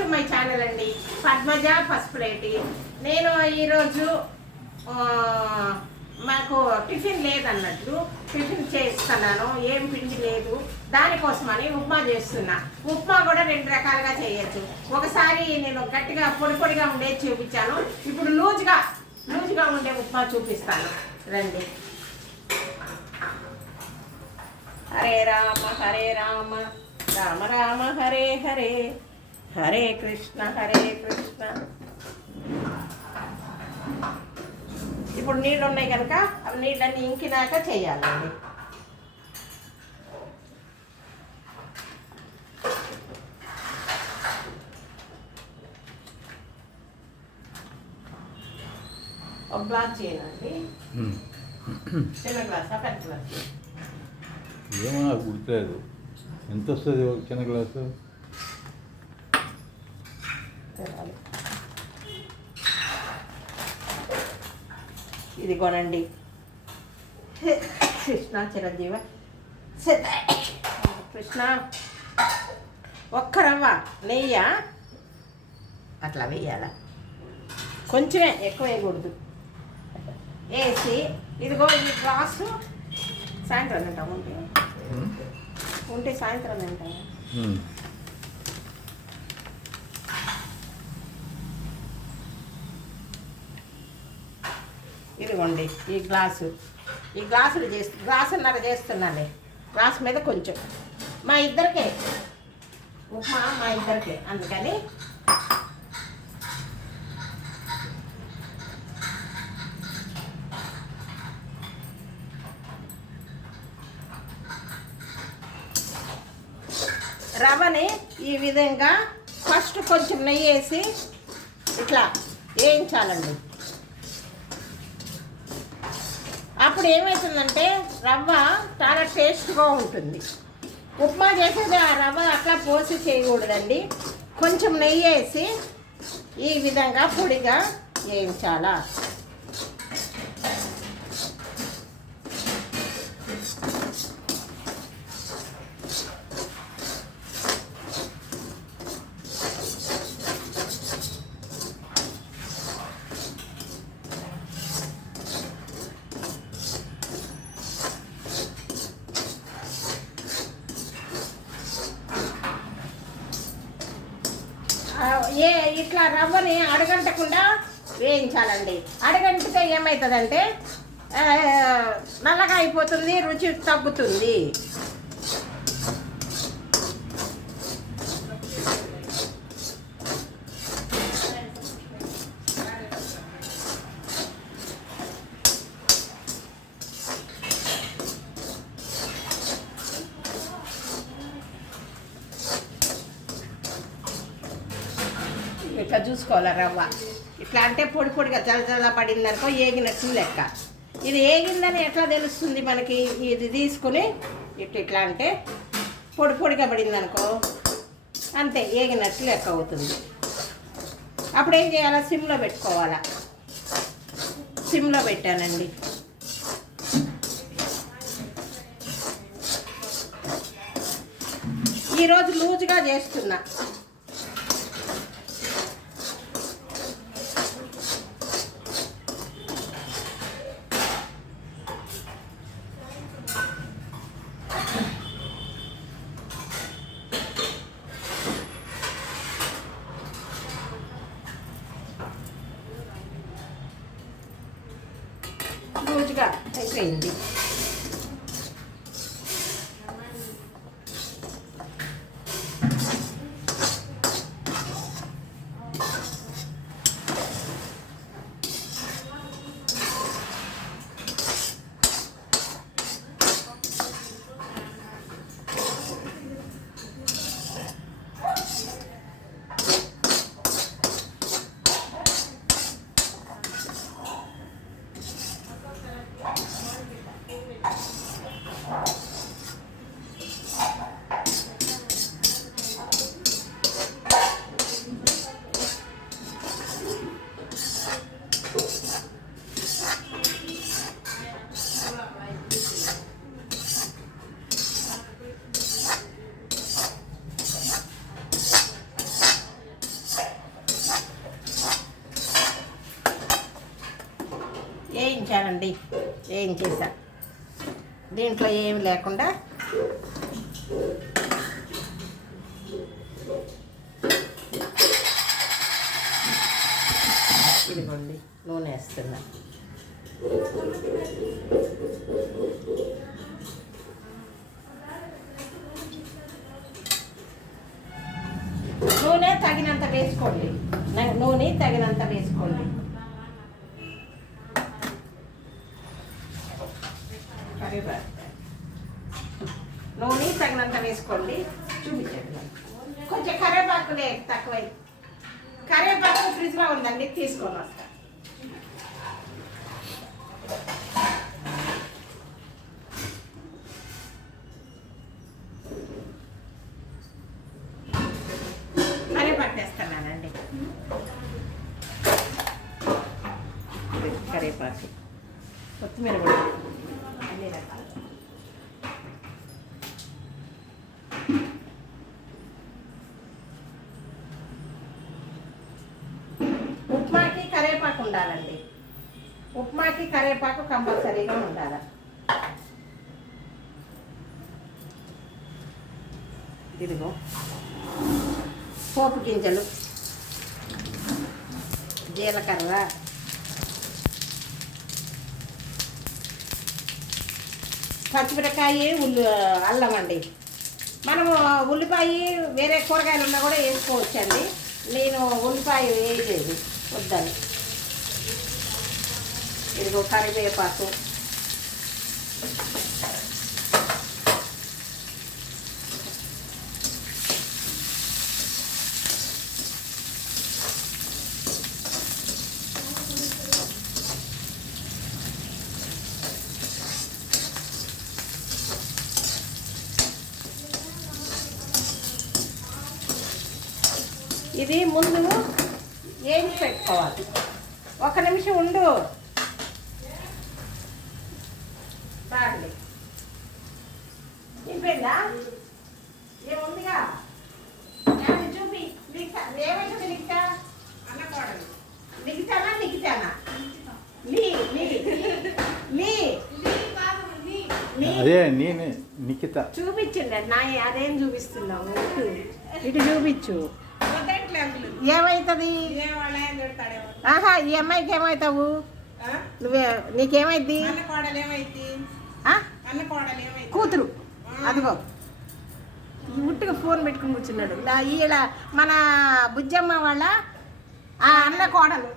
To my channel అండి. పద్మజ పసుపులేటి నేను ఈరోజు మాకు టిఫిన్ లేదన్నట్టు టిఫిన్ చేస్తున్నాను. ఏం పిండి లేదు. దానికోసమని ఉప్మా చేస్తున్నా. ఉప్మా కూడా రెండు రకాలుగా చేయొచ్చు. ఒకసారి నేను గట్టిగా పొడి పొడిగా ఉండేది చూపించాను. ఇప్పుడు లూజ్గా లూజ్గా ఉండే ఉప్మా చూపిస్తాను. రండి. హరే రామ హరే రామ. రామ రామ హరే హరే. హరే కృష్ణ హరే కృష్ణ. ఇప్పుడు నీళ్ళు ఉన్నాయి కనుక ఆ నీళ్ళన్నీ ఇంకినాక చేయాలండి. ఒక గ్లాస్ చేయాలండి ఉమ్. చిన్న గ్లాస్ పెద్ద గ్లాస్? ఏమో నాకు గుర్తులేదు. ఎంత వస్తుంది ఒక చిన్న గ్లాసు? తినాలి. ఇది కొనండి కృష్ణ చిరంజీవ. కృష్ణ ఒక్క రవ్వ నెయ్య? అట్లా వేయాల కొంచెమే ఎక్కువ వేయకూడదు. వేసి ఇదిగో ఈ గ్లాసు. సాయంత్రం తింటాం ఉంటే. ఉంటే సాయంత్రం తింటాం. ఇదిగోండి ఈ గ్లాసు. ఈ గ్లాసులు చేస్తు గ్లాసున్నర చేస్తున్నాను గ్లాస్ మీద కొంచెం. మా ఇద్దరికే. ఉప్మా మా ఇద్దరికే. అందుకని రవ్వని ఈ విధంగా ఫస్ట్ కొంచెం నెయ్యి వేసి ఇట్లా వేయించాలండి. అప్పుడు ఏమవుతుందంటే రవ్వ చాలా టేస్ట్గా ఉంటుంది. ఉప్మా చేసేది ఆ రవ్వ అట్లా పోసి చేయకూడదండి. కొంచెం నెయ్యి వేసి ఈ విధంగా పొడిగా వేయించాలా ఆ, ఏ ఇట్లా రవ్వని అడగంటకుండా వేయించాలండి. అడగంటితే ఏమవుతుందంటే నల్లగా అయిపోతుంది రుచి తగ్గుతుంది ఇట్లా చూసుకోవాలి రవ్వ? ఇట్లా అంటే పొడి పొడిగా జల జల పడిందనుకో ఏగినట్టు లెక్క. ఇది ఏగిందని ఎట్లా తెలుస్తుంది మనకి? ఇది తీసుకుని ఇట్లా ఇట్లా అంటే పొడి పొడిగా పడిందనుకో అంతే ఏగినట్టు లెక్క అవుతుంది. అప్పుడు ఏం చేయాలా? సిమ్లో పెట్టుకోవాలా. సిమ్లో పెట్టానండి. ఈరోజు లూజుగా చేస్తున్నా. లూజుగా అయిపోయింది ఉంచానండి ఏం చేశా? దీంట్లో ఏమి లేకుండా ఇదిగోండి నూనె వేస్తున్నా. నూనె తగినంత వేసుకోండి. నూనె తగినంత వేసుకోండి. కరివేపాకు. నూనె తగినంత వేసుకోండి. చూపించండి. కొంచెం కరేపాకులే తక్కువై. కరివేపాకు ఫ్రిడ్జ్లో ఉందండి తీసుకొని వస్తా కరివేపాకు వేస్తున్నానండి ఇది కరివేపాకు కొత్తిమీర కూడా అన్ని రకాలు ఉప్మాకి కరివేపాకు ఉండాలండి ఉప్మాకి కరివేపాకు కంపల్సరీగా ఉండాలి ఇదిగో పోపు గింజలు జీలకర్ర పచ్చిమిరకాయ ఉల్లి అల్లం అండి. మనము ఉల్లిపాయ వేరే కూరగాయలు ఉన్నా కూడా వేసుకోవచ్చండి. నేను ఉల్లిపాయ వేయలేదు వద్దని. ఇదిగో కరివేపాకు. ఇది ముందు ఏంచి పెట్టుకోవాలి? ఒక నిమిషం ఉండు. బాగుంది. నింపేందా ఏముందిగా చూపి. అదే నేను నిఖిత. చూపించండి నా అదేం చూపిస్తున్నావు? ఇటు చూపించు. ఏమవుతుంది ఆహా ఈ అమ్మాయికి ఏమవుతావు నువ్వే నీకేమైద్ది? ఆ? కూతురు. అదిగో. ఉట్టిగా ఫోన్ పెట్టుకుని కూర్చున్నాడు. ఈడ మన బుజ్జమ్మ వాళ్ళ ఆ అన్న కోడలు.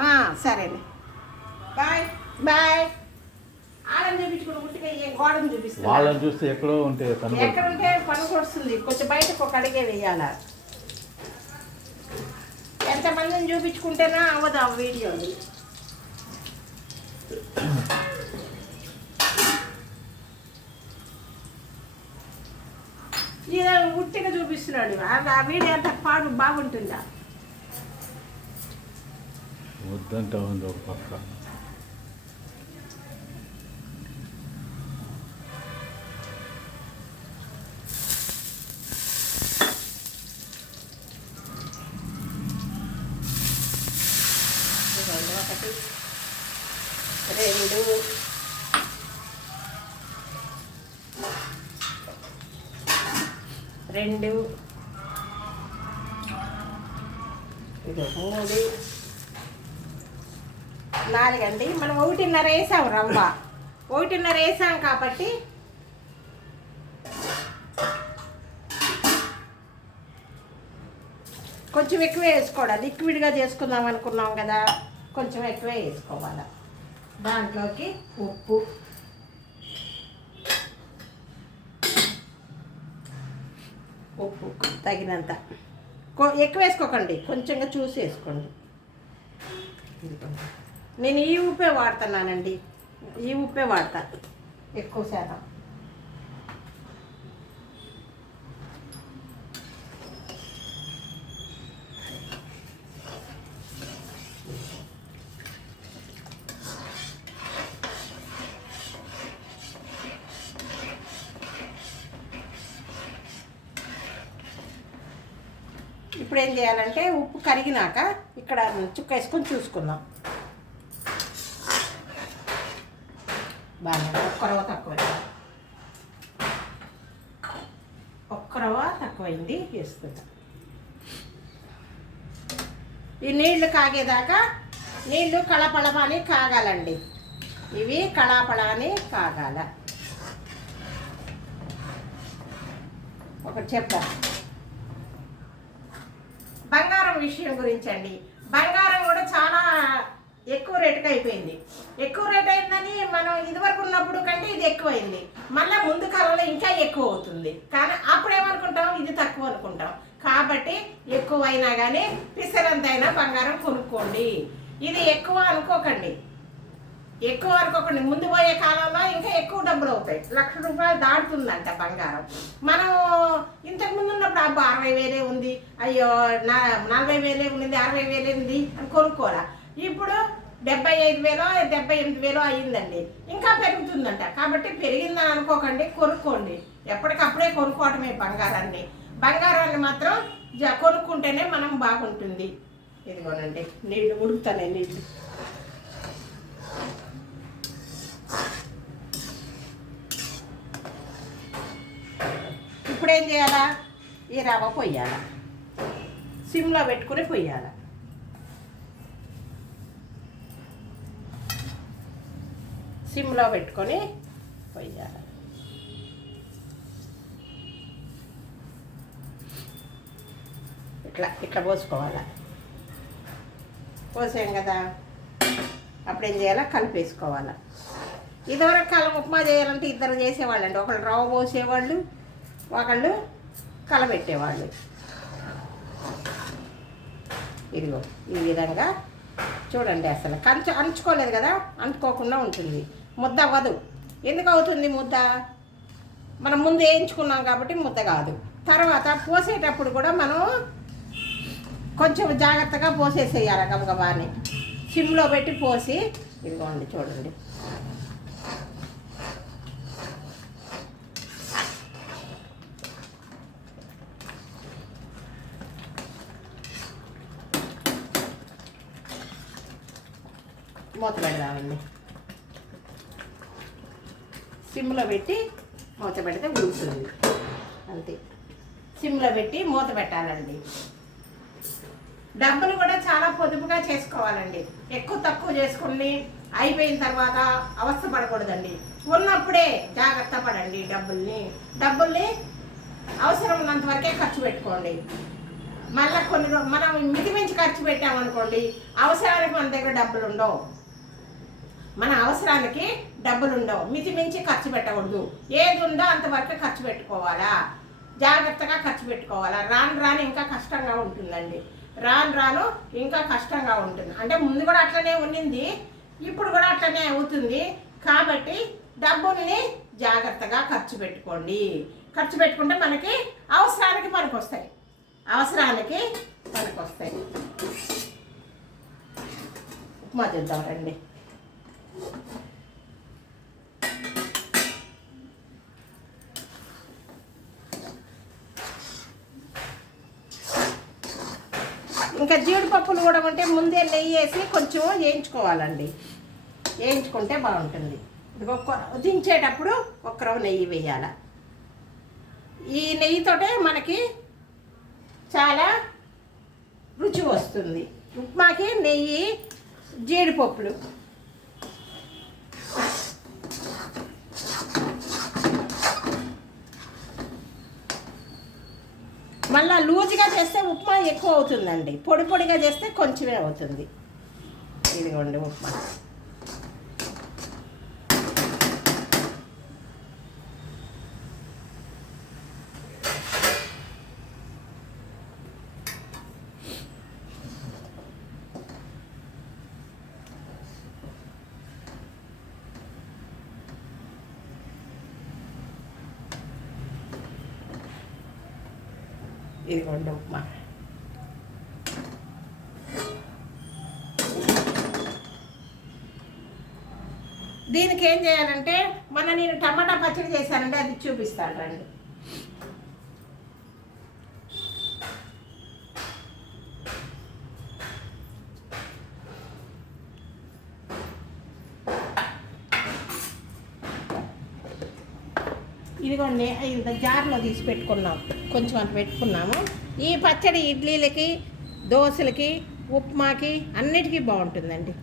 ఆ, సరేలే. బాయ్. బాయ్. ఆడని చూపించుకుని ఉట్టిగా ఏ గోడని చూపిస్తున్నా వాళ్ళని చూస్తే ఎక్కడో ఉంటే ఎక్కడ ఉంటే పనుకు వస్తుంది. కొంచెం బయటకు ఒక అడిగే వేయాల? ఎంతమందిని చూపించుకుంటేనా అవ్వదు ఆ వీడియోని ఈయన ఉట్టిగా చూపిస్తున్నాడు ఆ- ఆ వీడియో అంత పాడు బాగుంటుందా? వద్దంటే ఉంది ఒక పక్క ఇదిగోండి ఒకటి రెండు. రెండు. ఇది మూడు. నాలుగండి. మనం ఒకటిన్నర వేసాం రవ్వ. ఒకటిన్నర వేసాం కాబట్టి కొంచెం ఎక్కువ వేసుకోవడం. లిక్విడ్గా చేసుకుందాం అనుకున్నాం కదా. కొంచెం ఎక్కువే వేసుకోవాలి. దాంట్లోకి ఉప్పు. ఉప్పు. తగినంత. కొ- ఎక్కువ వేసుకోకండి. కొంచెంగా చూసి వేసుకోండి. నేను ఈ ఉప్పే వాడుతున్నానండి. ఈ ఉప్పే వాడతా. ఎక్కువ శాతం. ఇప్పుడు ఏం చేయాలంటే ఉప్పు కరిగినాక ఇక్కడ చుక్క వేసుకొని చూసుకుందాం. బాగా ఒక్క రవ్వ తక్కువైంది. ఒక్క రవ్వ తక్కువైంది వేసుకుందాం. ఈ నీళ్ళు కాగేదాకా నీళ్ళు కళపళమని కాగాలండి. ఇవి కళాపళమని కాగాల. ఒకటి చెప్తా బంగారం విషయం గురించి అండి బంగారం కూడా చాలా ఎక్కువ రేటుకి అయిపోయింది. ఎక్కువ రేట్ అయిందని మనం ఇదివరకు ఉన్నప్పుడు కంటే ఇది ఎక్కువైంది. మళ్ళీ ముందు కాలంలో ఇంకా ఎక్కువ అవుతుంది. కానీ అప్పుడు ఏమనుకుంటాం? ఇది తక్కువ అనుకుంటాం. కాబట్టి ఎక్కువ అయినా కానీ పిసరంతైనా బంగారం కొనుక్కోండి. ఇది ఎక్కువ అనుకోకండి. ఎక్కువ వరకు ఒకటి ముందు పోయే కాలంలో ఇంకా ఎక్కువ డబ్బులు అవుతాయి. లక్ష రూపాయలు దాటుతుందంట బంగారం. మనం ఇంతకు ముందు ఉన్నప్పుడు అబ్బా అరవై వేలే ఉంది అయ్యో నా నలభై వేలే ఉంది అరవై వేలే ఉంది అని కొనుక్కోరా. ఇప్పుడు డెబ్బై ఐదు వేలో డెబ్బై ఎనిమిది వేలో అయ్యిందండి. ఇంకా పెరుగుతుందంట. కాబట్టి పెరిగిందని అనుకోకండి కొనుక్కోండి. ఎప్పటికప్పుడే కొనుక్కోవటమే బంగారాన్ని. బంగారాన్ని మాత్రం జ- కొనుక్కుంటేనే మనం బాగుంటుంది. ఇదిగోనండి నీళ్ళు ఉడుకుతానే నీళ్ళు ఇప్పుడు ఏం చేయాలా? ఈ రవ్వ పొయ్యాల. సిమ్లో పెట్టుకుని పొయ్యాల. సిమ్లో పెట్టుకొని పొయ్యాల. ఇట్లా ఇట్లా పోసుకోవాలి. పోసాం కదా. అప్పుడు ఏం చేయాలా? కలిపేసుకోవాలి. ఇదివరకు కాలం ఉప్మా చేయాలంటే ఇద్దరు చేసేవాళ్ళండి. ఒకళ్ళు రవ్వ పోసేవాళ్ళు ఒకళ్ళు కలబెట్టేవాళ్ళు. ఇదిగో ఈ విధంగా చూడండి అసలు. కంచు అంచుకోలేదు కదా అంటుకోకుండా ఉంటుంది. ముద్ద అవ్వదు. ఎందుకు అవుతుంది ముద్ద? మనం ముందు వేయించుకున్నాం కాబట్టి ముద్ద కాదు. తర్వాత పోసేటప్పుడు కూడా మనం కొంచెం జాగ్రత్తగా పోసేసేయాలి గబగబాని సిమ్లో పెట్టి పోసి ఇదిగోండి చూడండి. మూత పెడదామండి. సిమ్లో పెట్టి మూత పెడితే ఉడుకుతుంది. అంతే. సిమ్లో పెట్టి మూత పెట్టాలండి. డబ్బులు కూడా చాలా పొదుపుగా చేసుకోవాలండి. ఎక్కువ తక్కువ చేసుకుని అయిపోయిన తర్వాత అవస్థ పడకూడదండి. ఉన్నప్పుడే జాగ్రత్త పడండి డబ్బుల్ని. డబ్బుల్ని అవసరం ఉన్నంత వరకే ఖర్చు పెట్టుకోండి. మళ్ళీ కొన్ని మనం మితిమించి ఖర్చు పెట్టామనుకోండి అవసరానికి మన దగ్గర డబ్బులు ఉండవు మన అవసరానికి డబ్బులు ఉండవు మితిమించి ఖర్చు పెట్టకూడదు. ఏది ఉందో అంతవరకు ఖర్చు పెట్టుకోవాలా? జాగ్రత్తగా ఖర్చు పెట్టుకోవాలా? రాను రాను ఇంకా కష్టంగా ఉంటుందండి. రాను రాను ఇంకా కష్టంగా ఉంటుంది. అంటే ముందు కూడా అట్లనే ఉన్నింది. ఇప్పుడు కూడా అట్లనే అవుతుంది. కాబట్టి డబ్బుల్ని జాగ్రత్తగా ఖర్చు పెట్టుకోండి. ఖర్చు పెట్టుకుంటే మనకి అవసరానికి పనికి వస్తాయి అవసరానికి పనికి వస్తాయి ఉప్మా చేద్దాం రండి. ఇంకా జీడిపప్పులు కూడా ఉంటే ముందే నెయ్యి వేసి కొంచెం వేయించుకోవాలండి. వేయించుకుంటే బాగుంటుంది. ఇది దించేటప్పుడు ఒక్కరవ నెయ్యి వేయాల. ఈ నెయ్యితోటే మనకి చాలా రుచి వస్తుంది. ఉప్మాకి నెయ్యి జీడిపప్పులు మళ్ళా లూజ్గా చేస్తే ఉప్మా ఎక్కువ అవుతుందండి. పొడి పొడిగా చేస్తే కొంచెమే అవుతుంది. ఇదిగోండి ఉప్మా. ఇదిగోండి ఉప్మా. దీనికి ఏం చేయాలంటే మొన్న నేను టమాటా పచ్చడి చేశానంటే అది చూపిస్తాను రండి. ఇదిగోండి ఇది జార్లో తీసి పెట్టుకున్నాం. కొంచెం అంత పెట్టుకున్నాము. ఈ పచ్చడి ఇడ్లీలకి దోశలకి ఉప్మాకి అన్నిటికీ బాగుంటుందండి.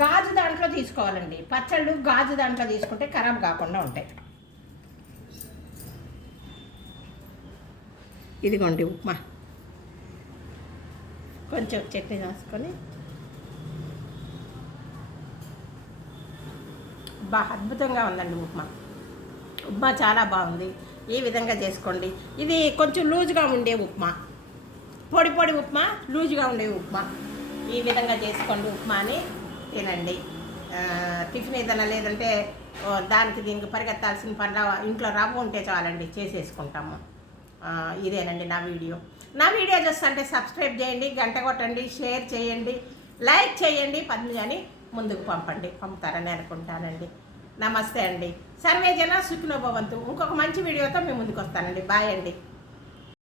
గాజు దాంట్లో తీసుకోవాలండి. పచ్చళ్ళు గాజు దాంట్లో తీసుకుంటే ఖరాబ్ కాకుండా ఉంటాయి. ఇదిగోండి ఉప్మా. కొంచెం చట్నీ రాసుకొని బా అద్భుతంగా ఉందండి ఉప్మా. ఉప్మా చాలా బాగుంది. ఈ విధంగా చేసుకోండి. ఇది కొంచెం లూజుగా ఉండే ఉప్మా. పొడి పొడి ఉప్మా లూజుగా ఉండే ఉప్మా. ఈ విధంగా చేసుకోండి ఉప్మాని. తినండి. టిఫిన్ ఏదైనా లేదంటే దానికి దీనికి పరిగెత్తాల్సిన పని ఇంట్లో రవ్వ ఉంటే చాలండి చేసేసుకుంటాము. ఇదేనండి నా వీడియో. నా వీడియో చూస్తుంటే సబ్స్క్రైబ్ చేయండి గంట కొట్టండి షేర్ చేయండి లైక్ చేయండి పద్మజని ముందుకు పంపండి పంపుతారని అనుకుంటానండి. నమస్తే అండి. సర్వే జన సుఖినోభవంతు ఇంకొక మంచి వీడియోతో మేము ముందుకు వస్తానండి. బాయ్ అండి.